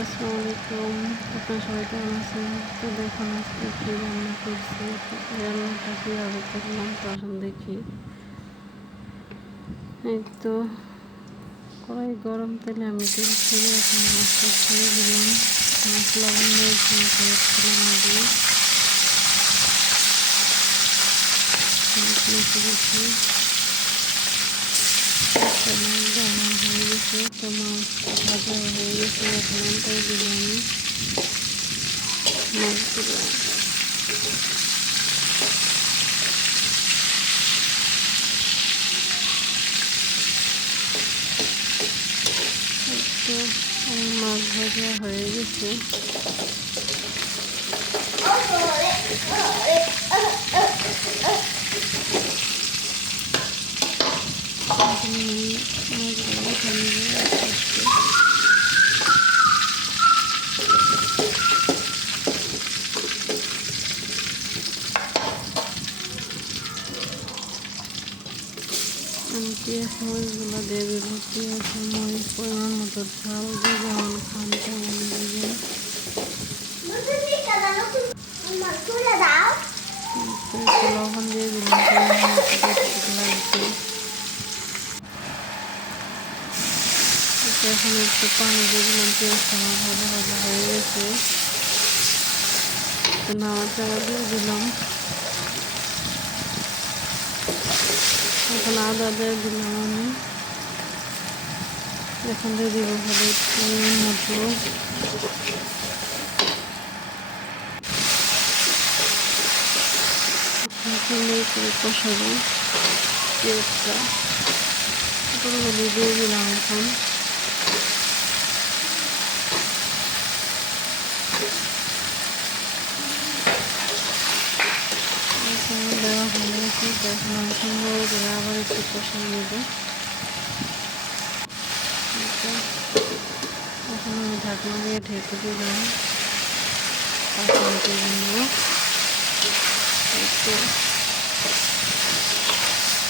আসসালামু আলাইকুম দেখুন, আজকে কী রান্না করছি রান্নাটা দেখি। তো, কড়াই গরম তেলে আমি তেল ছেড়ে এখন মাছটা ছেড়ে দিলাম। মাছ লবণ দিয়ে করেছিলাম আগে। মাছ মেখে মাছ দেওয়া হয়ে গেছে তো ভাজা হয়ে গেছে এখন ওটাই দিব আমি মাছ ভাজা হয়ে গেছে। এখন মাছগুলো পেঁয়াজ মরিচ পরিমাণ মতো ঝাল দিয়ে যেমন খান তেমন দেবেন লবণ দিয়ে দিলাম পরিমাণ মতো দেখতে লাগবে তো এখন একটু পানি দিয়ে দিলাম পেঁয়াজটা আমার ভাজা ভাজা হয়ে গেছে। দিলাম। এখন আদা দিয়ে দিলাম আমি। এখন দিয়ে দিব হলুদ মতো কষাবো দিয়ে দিলাম এখন। গেছে তখন আমি সুন্দর করে আবার একটু কষিয়ে নেব। এখন আমি ঢাকনা দিয়ে ঢেকে দিলাম। পাঁচ জন্য একটু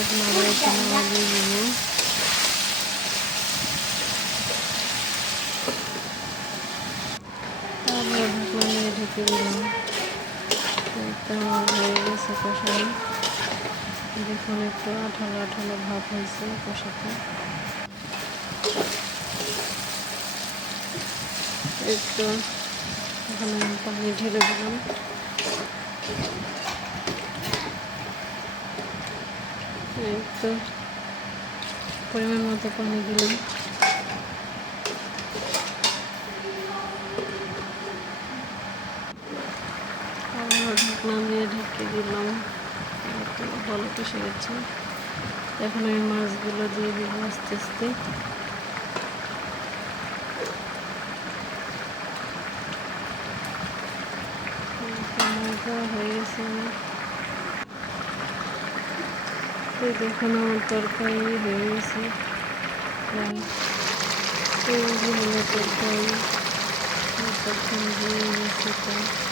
এখন আবার একটু দিয়ে দেবো তারপরে ঢাকনা দিয়ে ঢেকে দিলাম। একটা আমার হয়ে গেছে কষানো। দেখুন একটু আঠালো আঠালো ভাব হয়েছে কষাতে একটু এখানে পানি ঢেলে দিলাম। একটু পরিমাণ মতো পানি দিলাম। ঢাকনা দিয়ে ঢেকে দিলাম। ভালো কষে গেছে এখন আমি মাছগুলো দিয়ে দিব আস্তে আস্তে। হয়ে গেছে তো দেখুন আমার তরকারি হয়ে গেছে। হলো তরকারি। তখন হয়ে গেছে প্রায়